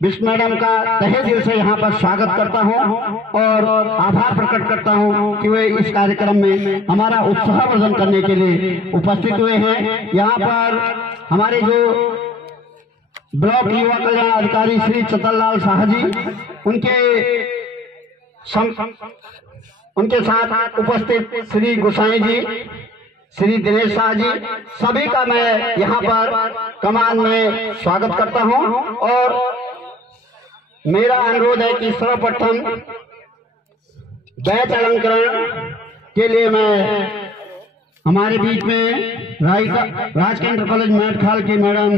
विश्व मैडम का तहे दिल से यहाँ पर स्वागत करता हूँ और आभार प्रकट करता हूँ कि वे इस कार्यक्रम में हमारा उत्साहवर्धन करने के लिए उपस्थित हुए हैं। यहाँ पर हमारे जो ब्लॉक युवा कल्याण अधिकारी श्री चतरलाल शाह जी, उनके साथ उपस्थित श्री गोसाई जी, श्री दिनेश शाह जी, सभी का मैं यहाँ पर कमान में स्वागत करता हूँ। और मेरा अनुरोध है कि सर्वप्रथम बैच अलंकरण के लिए मैं हमारे बीच में राजकेंद्र कॉलेज मेटखाल की मैडम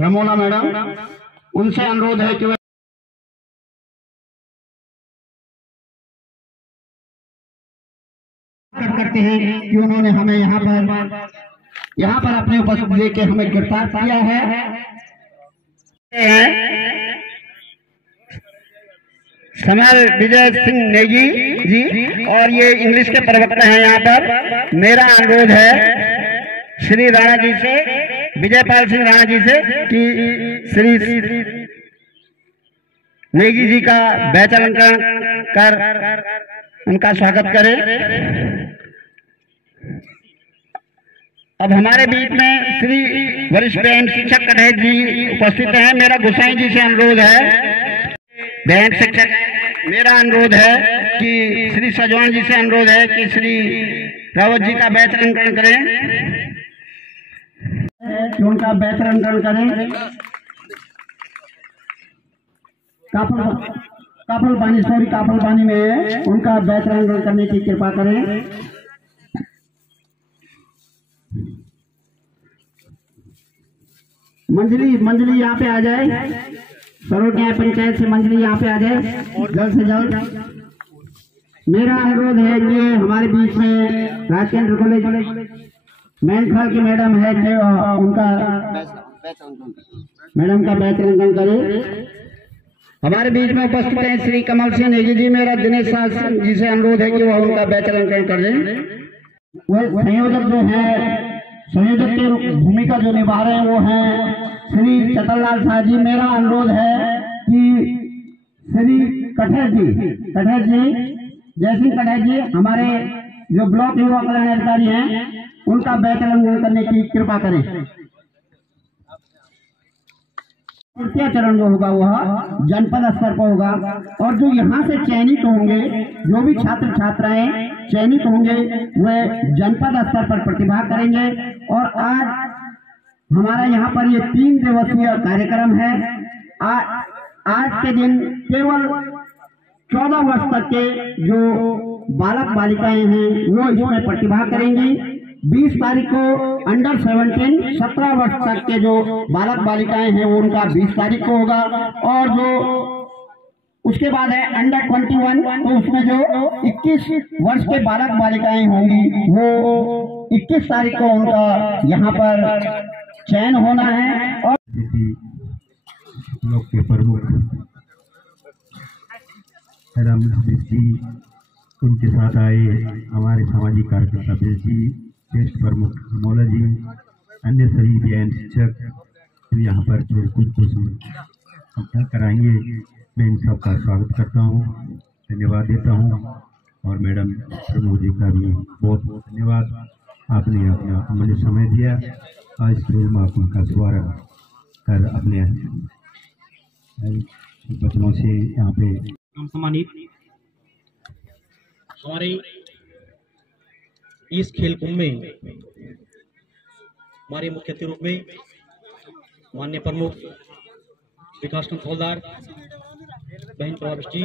रमोला मैडम, उनसे अनुरोध है कि करते हैं कि उन्होंने हमें यहाँ पर अपने उपस्थिति लेके हमें गिरफ्तार किया है। समर विजय सिंह नेगी जी, और ये इंग्लिश के प्रवक्ता हैं। यहाँ पर मेरा अनुरोध है श्री राणा जी से, विजयपाल सिंह राणा जी से, कि श्री नेगी जी का बैच अलंकरण कर उनका स्वागत करें। अब हमारे बीच में श्री वरिष्ठ बहन शिक्षक कटहेत जी उपस्थित हैं। मेरा गोसाई जी से अनुरोध है, बहन शिक्षक, मेरा अनुरोध है कि श्री सजवान जी से अनुरोध है कि श्री रावत जी का बैच अलंकरण करें, कि उनका बैच अलंकरण करें। काफल पानी में उनका बैच अलंकरण करने की कृपा करें। मंजली यहाँ पे आ जाए, सरोज न्याय पंचायत से मंजली यहाँ पे आ जाए जल्द से जल्द। मेरा अनुरोध है कि हमारे बीच में राजकेंद्र कॉलेज मेटखाल की मैडम है कि उनका मैडम का बैच अलंकरण करे। हमारे बीच में उपस्थित हैं श्री कमल सिंह नेगी जी। मेरा दिनेश शाह जी से अनुरोध है कि वह उनका बैच अलंकरण कर दें। वह संयोजक की भूमिका जो निभा रहे हैं वो हैं श्री चतरलाल शाह जी। मेरा अनुरोध है कि श्री कटहेत जी, जयसिंह कटहेत जी, हमारे जो ब्लॉक युवा कल्याण अधिकारी हैं, उनका बैच अलंकरण करने की कृपा करें। तृतीय चरण जो होगा वह जनपद स्तर पर होगा, और जो यहाँ से चयनित होंगे, जो भी छात्र छात्राएं चयनित होंगे, वे जनपद स्तर पर प्रतिभा करेंगे। और आज हमारा यहाँ पर ये 3 दिवसीय कार्यक्रम है। आज के दिन केवल 14 वर्ष तक के जो बालक बालिकाएं हैं वो इसमें प्रतिभा करेंगी। 20 तारीख को अंडर 17 17 वर्ष तक के जो बालक बालिकाएं हैं वो उनका 20 तारीख को होगा, और जो उसके बाद है अंडर 21, तो उसमें जो 21 वर्ष के बालक बालिकाएं होंगी वो 21 तारीख को उनका यहाँ पर चयन होना है। और ब्लॉक के प्रमुख रामकृष्ण जी, उनके साथ आए हमारे सामाजिक कार्यकर्ता जी, टेस्ट प्रमुख मौला जी, अन्य सभी बहन शिक्षक यहाँ पर कुछ कराएंगे। मैं इन सबका स्वागत करता हूँ, धन्यवाद देता हूँ। और मैडम प्रमोद जी का भी बहुत बहुत धन्यवाद, आपने अपना अमूल्य समय दिया। आज स्कूल में आप उनका स्वागत कर अपने बच्चों से यहाँ पे सम्मानित हमारे इस खेल कुंभ में हमारे मुख्य अतिथि रूप में माननीय प्रमुख विकासखंड हौलदार बहन प्रभावित जी,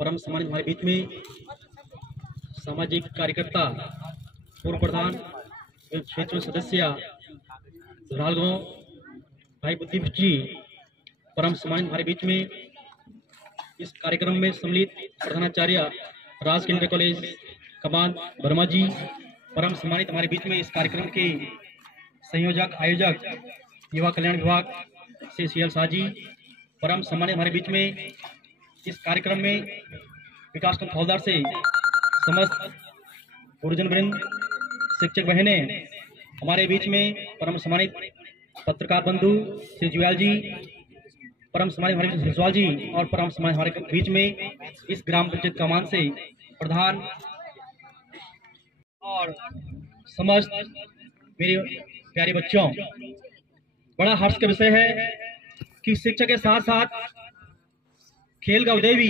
परम सम्मानित हमारे बीच में सामाजिक कार्यकर्ता पूर्व प्रधान एवं क्षेत्र सदस्य रालगांव भाई बुद्धिभूषण जी, परम सम्मानित हमारे बीच में इस कार्यक्रम में सम्मिलित प्रधानाचार्य राजकेंद्र कॉलेज कमान वर्मा जी, परम सम्मानित हमारे बीच में इस कार्यक्रम के संयोजक आयोजक युवा कल्याण विभाग से CL शाह जी, परम सम्मानित हमारे बीच में इस कार्यक्रम में विकासखंड हौलदार से समस्त गुरुजन वृंद, शिक्षक बहनें, हमारे बीच में परम सम्मानित पत्रकार बंधु श्री जुयाल जी, परम समाज हमारे ससुराल जी और परम समाज हमारे बीच में इस ग्राम पंचायत कमान से प्रधान और समस्त मेरे प्यारे बच्चों, बड़ा हर्ष का विषय है कि शिक्षा के साथ साथ खेल का उदय भी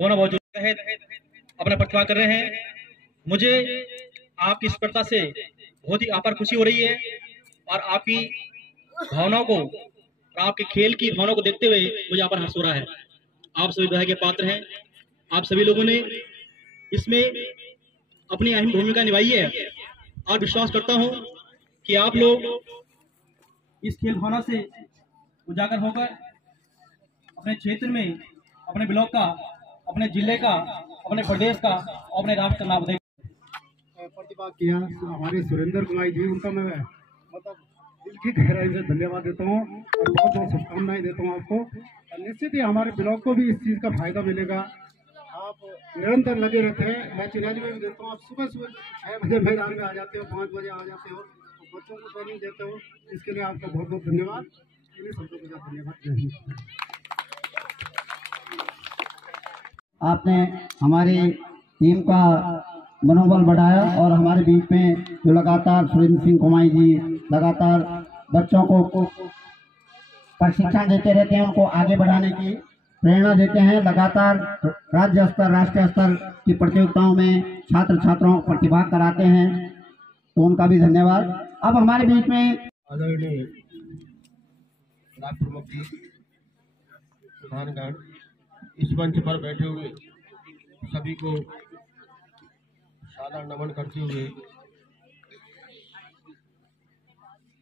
होना बहुत जरूरी है। अपना प्रतिभा कर रहे हैं। मुझे आपकी सफलता से बहुत ही अपार खुशी हो रही है और आपकी भावनाओं को और आपके खेल की भावनाओं को देखते हुए मुझे अपार हर्ष हो रहा है। आप सभी बधाई के पात्र हैं। आप सभी लोगों ने इसमें अपनी अहम भूमिका निभाई है और विश्वास करता हूं कि आप लोग इस खेल भावना से उजागर होकर अपने क्षेत्र में, अपने ब्लॉक का, अपने जिले का, अपने प्रदेश का और अपने राष्ट्र का नाम प्रतिभा किया हमारे सुरेंद्र कुमार जी, उनका मैं मतलब दिल की गहराई से धन्यवाद देता हूँ और बहुत बहुत शुभकामनाएं देता हूँ आपको। निश्चित ही हमारे ब्लॉक को भी इस चीज़ का फायदा मिलेगा। आप निरंतर लगे रहते हैं। मैं चिराज में भी देता हूँ, आप सुबह 6 बजे मैदान में आ जाते हो, 5 बजे आ जाते हो, तो बच्चों को ट्रेनिंग देते हो, इसके लिए आपका बहुत बहुत धन्यवाद। इन्हीं शब्दों के साथ धन्यवाद। आपने हमारी टीम का मनोबल बढ़ाया और हमारे बीच में जो लगातार सुरेंद्र सिंह कुमाई जी लगातार बच्चों को प्रशिक्षण देते रहते हैं, उनको आगे बढ़ाने की प्रेरणा देते हैं। लगातार राज्य स्तर, राष्ट्रीय स्तर की प्रतियोगिताओं में छात्र छात्राओं को प्रतिभा कराते हैं, तो उनका भी धन्यवाद। अब हमारे बीच में आदरणीय ब्लॉक प्रमुख जी, प्रधानगण, इस मंच पर बैठे हुए सभी को सादर नमन करते हुए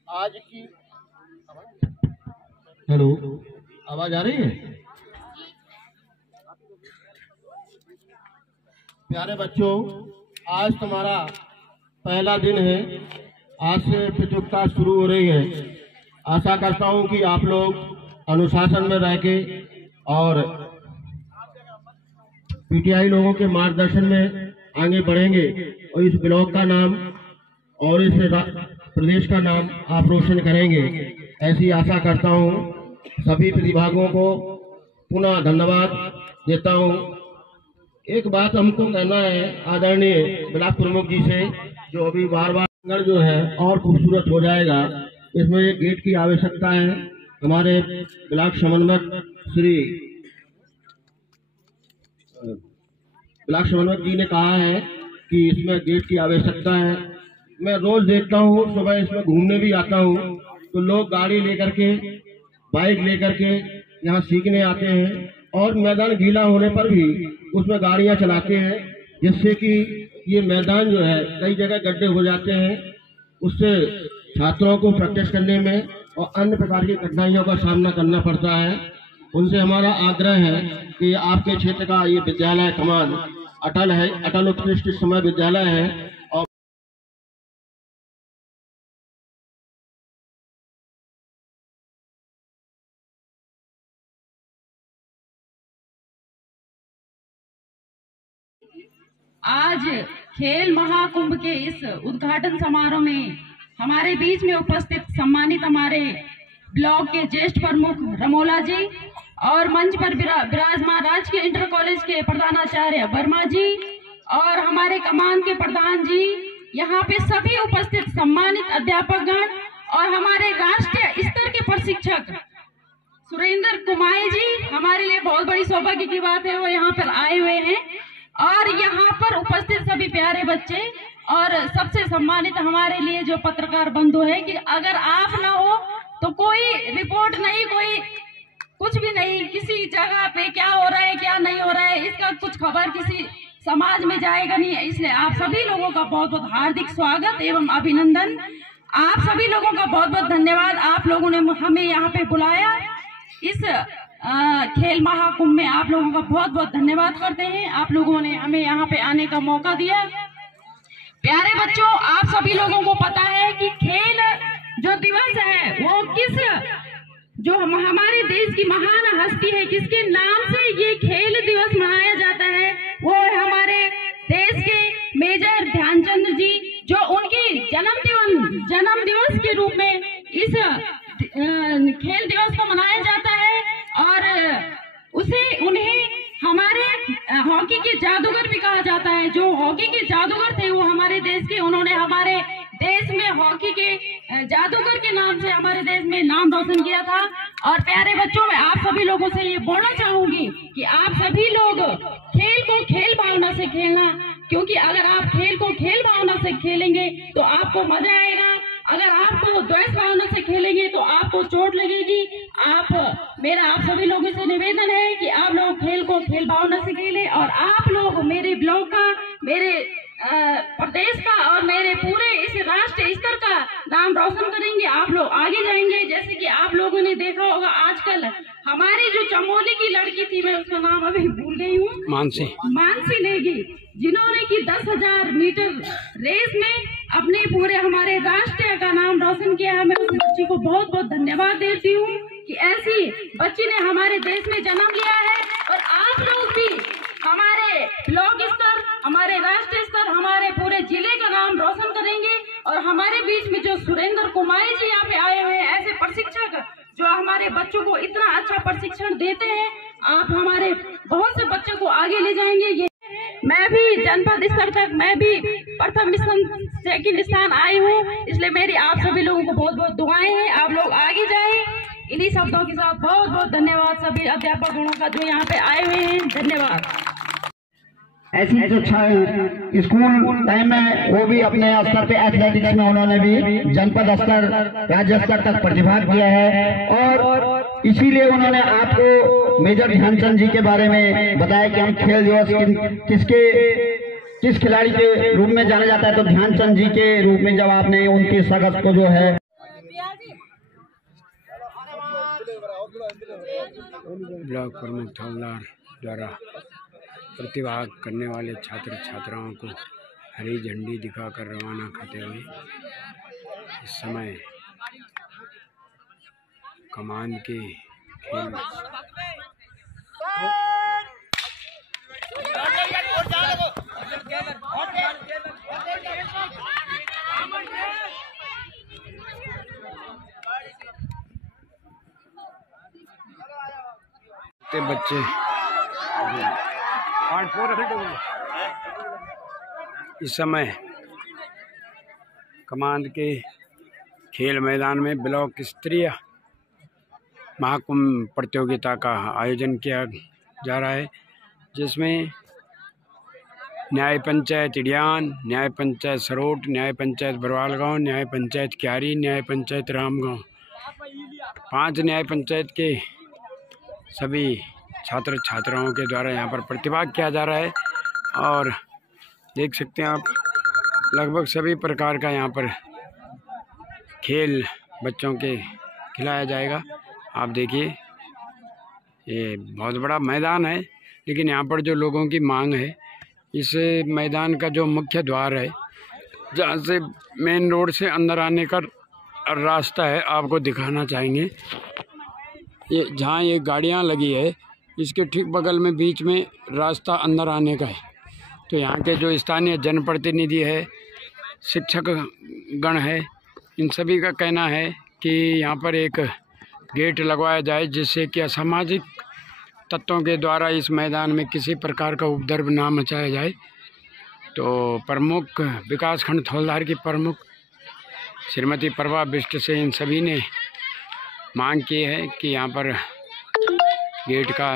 आज की हेलो आवाज आ रही है? प्यारे बच्चों, आज तुम्हारा पहला दिन है। आज से प्रतियोगिता शुरू हो रही है। आशा करता हूं कि आप लोग अनुशासन में रह के और पीटीआई लोगों के मार्गदर्शन में आगे बढ़ेंगे और इस ब्लॉक का नाम और इस प्रदेश का नाम आप रोशन करेंगे, ऐसी आशा करता हूं। सभी प्रतिभागियों को पुनः धन्यवाद देता हूं। एक बात हमको कहना है आदरणीय ब्लॉक प्रमुख जी से, जो अभी बार जो है और खूबसूरत हो जाएगा, इसमें एक गेट की आवश्यकता है। हमारे ब्लॉक समन्वयक ब्लॉक समन्वयक जी ने कहा है कि इसमें गेट की आवश्यकता है। मैं रोज देखता हूँ, सुबह इसमें घूमने भी आता हूँ, तो लोग गाड़ी लेकर के, बाइक लेकर के यहाँ सीखने आते हैं और मैदान गीला होने पर भी उसमें गाड़ियाँ चलाते हैं, जिससे कि ये मैदान जो है कई जगह गड्ढे हो जाते हैं। उससे छात्रों को प्रैक्टिस करने में और अन्य प्रकार की कठिनाइयों का सामना करना पड़ता है। उनसे हमारा आग्रह है कि आपके क्षेत्र का ये विद्यालय कमान अटल है, अटल उत्कृष्ट समय विद्यालय है और आज खेल महाकुंभ के इस उद्घाटन समारोह में हमारे बीच में उपस्थित सम्मानित हमारे ब्लॉक के ज्येष्ठ प्रमुख रमोला जी और मंच पर विराजमान राजकीय इंटर कॉलेज के प्रधानाचार्य वर्मा जी और हमारे कमान के प्रधान जी, यहाँ पे सभी उपस्थित सम्मानित अध्यापकगण और हमारे राष्ट्रीय स्तर के प्रशिक्षक सुरेंद्र कुमाई जी, हमारे लिए बहुत बड़ी सौभाग्य की बात है वो यहाँ पर आए हुए हैं। और यहाँ पर उपस्थित सभी प्यारे बच्चे और सबसे सम्मानित हमारे लिए जो पत्रकार बंधु है कि अगर आप ना हो तो कोई रिपोर्ट नहीं, कोई कुछ भी नहीं, किसी जगह पे क्या हो रहा है क्या नहीं हो रहा है इसका कुछ खबर किसी समाज में जाएगा नहीं। इसलिए आप सभी लोगों का बहुत बहुत हार्दिक स्वागत एवं अभिनंदन। आप सभी लोगों का बहुत बहुत धन्यवाद। आप लोगों ने हमें यहाँ पे बुलाया, इस खेल महाकुंभ में आप लोगों का बहुत बहुत धन्यवाद करते हैं। आप लोगों ने हमें यहाँ पे आने का मौका दिया। प्यारे बच्चों, आप सभी लोगों को पता है कि खेल जो दिवस है वो किस जो हमारे देश की महान हस्ती है, किसके नाम से ये खेल दिवस मनाया जाता है, वो है हमारे देश के मेजर ध्यानचंद जी, जो उनकी जन्म दिवस के रूप में इस खेल दिवस को मनाया जाता है। हॉकी के जादूगर भी कहा जाता है। जो हॉकी के जादूगर थे वो हमारे देश के, उन्होंने हमारे देश में हॉकी के जादूगर के नाम से हमारे देश में नाम रोशन किया था। और प्यारे बच्चों, मैं आप सभी लोगों से ये बोलना चाहूंगी कि आप सभी लोग खेल को खेल भावना से खेलना, क्योंकि अगर आप खेल को खेल भावना से खेलेंगे तो आपको मजा आएगा। अगर आप द्वेष भावना से खेलेंगे तो आपको चोट लगेगी। मेरा आप सभी लोगों से निवेदन है कि आप लोग खेल को खेल भावना से खेलें और आप लोग मेरे ब्लॉक का, मेरे प्रदेश का और मेरे पूरे इस राष्ट्रीय स्तर का नाम रोशन करेंगे। आप लोग आगे जाएंगे। जैसे कि आप लोगों ने देखा होगा, आजकल हमारी जो चमोली की लड़की थी, मैं उसका नाम अभी भूल गई हूँ, मानसी नेगी, जिन्होंने कि 10,000 मीटर रेस में अपने पूरे हमारे राष्ट्र का नाम रोशन किया है। मैं उस बच्ची को बहुत बहुत धन्यवाद देती हूँ कि ऐसी बच्ची ने हमारे देश में जन्म लिया है। और आप लोग भी हमारे ब्लॉक स्तर, हमारे राष्ट्रीय स्तर, हमारे पूरे जिले का नाम रोशन करेंगे। और हमारे बीच में जो सुरेंद्र कुमारी जी यहाँ पे आए हुए हैं, ऐसे प्रशिक्षक जो हमारे बच्चों को इतना अच्छा प्रशिक्षण देते हैं, आप हमारे बहुत से बच्चों को आगे ले जाएंगे। ये मैं भी जनपद स्तर तक, मैं भी प्रथम सेकंड स्थान आई हूँ, इसलिए मेरी आप सभी लोगों को बहुत बहुत दुआएं हैं। आप लोग आगे जाएं। इन्हीं शब्दों के साथ बहुत बहुत धन्यवाद सभी अध्यापक गणों का जो यहाँ पे आए हुए हैं। धन्यवाद। ऐसी जो स्कूल टाइम में वो भी अपने स्तर पे एथलेटिक्स में उन्होंने भी जनपद स्तर, राज्य स्तर तक प्रतिभाग किया है। और इसीलिए उन्होंने आपको मेजर ध्यानचंद जी के बारे में बताया कि हम खेल दिवस किस खिलाड़ी के रूप में जाना जाता है, तो ध्यानचंद जी के रूप में जब आपने 29 अगस्त को जो है ब्लॉक प्रमुख थौलदार द्वारा प्रतिभाग करने वाले छात्र छात्राओं को हरी झंडी दिखाकर रवाना करते हुए इस समय कमान के खेल बच्चे इस समय कमांड के खेल मैदान में ब्लॉक स्तरीय महाकुंभ प्रतियोगिता का आयोजन किया जा रहा है, जिसमें न्याय पंचायत इडियान, न्याय पंचायत सरोट, न्याय पंचायत बरवाल गाँव, न्याय पंचायत क्यारी, न्याय पंचायत रामगांव, 5 न्याय पंचायत के सभी छात्र छात्राओं के द्वारा यहाँ पर प्रतिभाग किया जा रहा है। और देख सकते हैं आप, लगभग सभी प्रकार का यहाँ पर खेल बच्चों के खिलाया जाएगा। आप देखिए, ये बहुत बड़ा मैदान है, लेकिन यहाँ पर जो लोगों की मांग है, इस मैदान का जो मुख्य द्वार है, जहाँ से मेन रोड से अंदर आने का रास्ता है, आपको दिखाना चाहेंगे। ये जहाँ ये गाड़ियाँ लगी है, इसके ठीक बगल में बीच में रास्ता अंदर आने का है। तो यहाँ के जो स्थानीय जनप्रतिनिधि है, शिक्षक गण है, इन सभी का कहना है कि यहाँ पर एक गेट लगवाया जाए, जिससे कि असामाजिक तत्वों के द्वारा इस मैदान में किसी प्रकार का उपद्रव ना मचाया जाए। तो प्रमुख विकासखंड थौलधार की प्रमुख श्रीमती प्रभा बिष्ट से इन सभी ने मांग की है कि यहाँ पर गेट का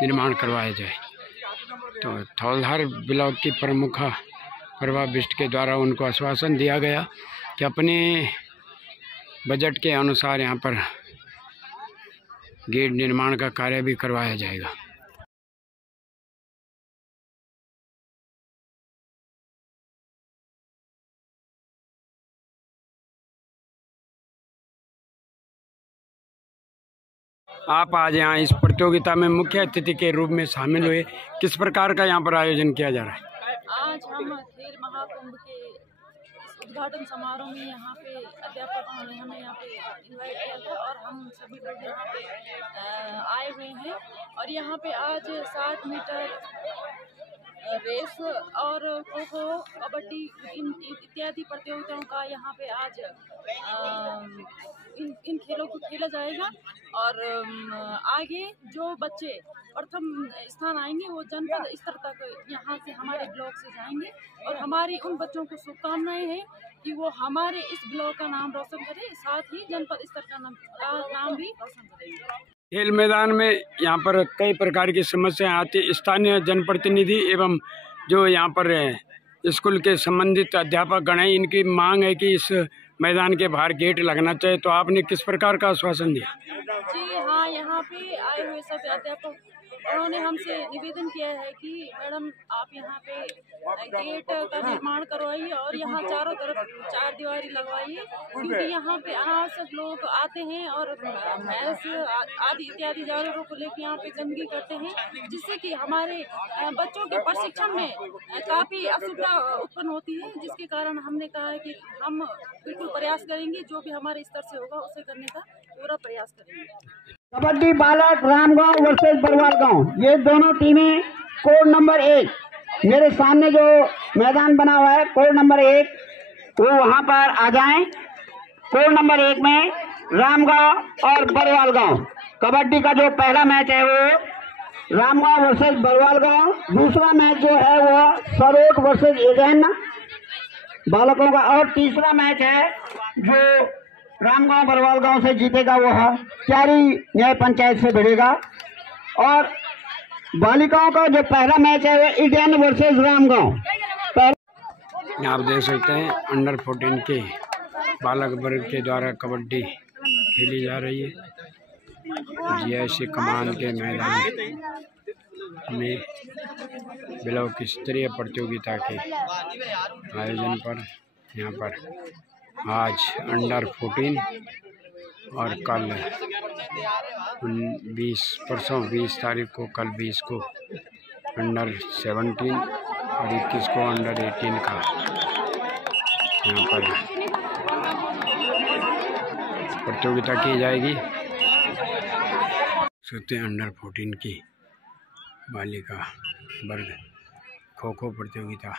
निर्माण करवाया जाए। तो थौलधार ब्लॉक की प्रमुख प्रभा बिष्ट के द्वारा उनको आश्वासन दिया गया कि अपने बजट के अनुसार यहाँ पर गेट निर्माण का कार्य भी करवाया जाएगा। आप आज यहाँ इस प्रतियोगिता में मुख्य अतिथि के रूप में शामिल हुए, किस प्रकार का यहाँ पर आयोजन किया जा रहा है? आज हम खेल महाकुंभ के उद्घाटन समारोह में यहाँ पे अध्यापकों ने हमें यहाँ पे इनवाइट किया था और हम सभी लोग यहाँ पे आए हुए हैं। और यहाँ पे आज 60 मीटर रेस और खो खो, कबड्डी इत्यादि प्रतियोगिताओं का यहाँ पे आज इन खेलों को खेला जाएगा। और आगे जो बच्चे प्रथम स्थान आएंगे वो जनपद स्तर तक यहाँ से हमारे ब्लॉक से जाएंगे। और हमारी उन बच्चों को शुभकामनाएं हैं कि वो हमारे इस ब्लॉक का नाम रोशन करें, साथ ही जनपद स्तर का नाम भी रोशन करेंगे। खेल मैदान में यहाँ पर कई प्रकार की समस्याएं आती। स्थानीय जनप्रतिनिधि एवं जो यहाँ पर स्कूल के संबंधित अध्यापक गण हैं, इनकी मांग है कि इस मैदान के बाहर गेट लगना चाहिए। तो आपने किस प्रकार का आश्वासन दिया? जी हाँ, यहाँ पे आए हुए सभी अध्यापक उन्होंने हमसे निवेदन किया है कि मैडम आप यहाँ पे गेट का निर्माण करवाइए और यहाँ चारों तरफ चार दीवारी लगवाइए, क्योंकि यहाँ पे अनावश्यक लोग आते हैं और भैंस आदि इत्यादि जानवरों को लेकर यहाँ पे गंदगी करते हैं, जिससे कि हमारे बच्चों के प्रशिक्षण में काफ़ी असुविधा उत्पन्न होती है। जिसके कारण हमने कहा है कि हम बिल्कुल प्रयास करेंगे, जो भी हमारे स्तर से होगा उसे करने का पूरा प्रयास करेंगे। कबड्डी बालक रामगांव वर्सेस बरवाल गांव, ये दोनों टीमें कोड नंबर 1 मेरे सामने जो मैदान बना हुआ है कोड नंबर 1, वो वहां पर आ जाएं। कोड नंबर 1 में रामगांव और बरवाल गांव कबड्डी का जो पहला मैच है वो रामगांव वर्सेस बरवाल गांव, दूसरा मैच जो है वो सरोट वर्सेस एजेन बालकों का, और तीसरा मैच है जो रामगांव बरवाल गांव से जीतेगा वह क्यारी न्याय पंचायत से भिड़ेगा। और बालिकाओं का जो पहला मैच है वो इडेन वर्सेस रामगांव। आप देख सकते हैं अंडर 14 के बालक वर्ग के द्वारा कबड्डी खेली जा रही है। जीआईसी कमान के मैदान में ब्लॉक स्तरीय प्रतियोगिता के आयोजन पर यहाँ पर आज अंडर 14 और कल 20 तारीख को, कल 20 को अंडर 17 और 21 को अंडर 18 का यहाँ पर प्रतियोगिता की जाएगी। सकते हैं अंडर 14 की बालिका वर्ग खो खो प्रतियोगिता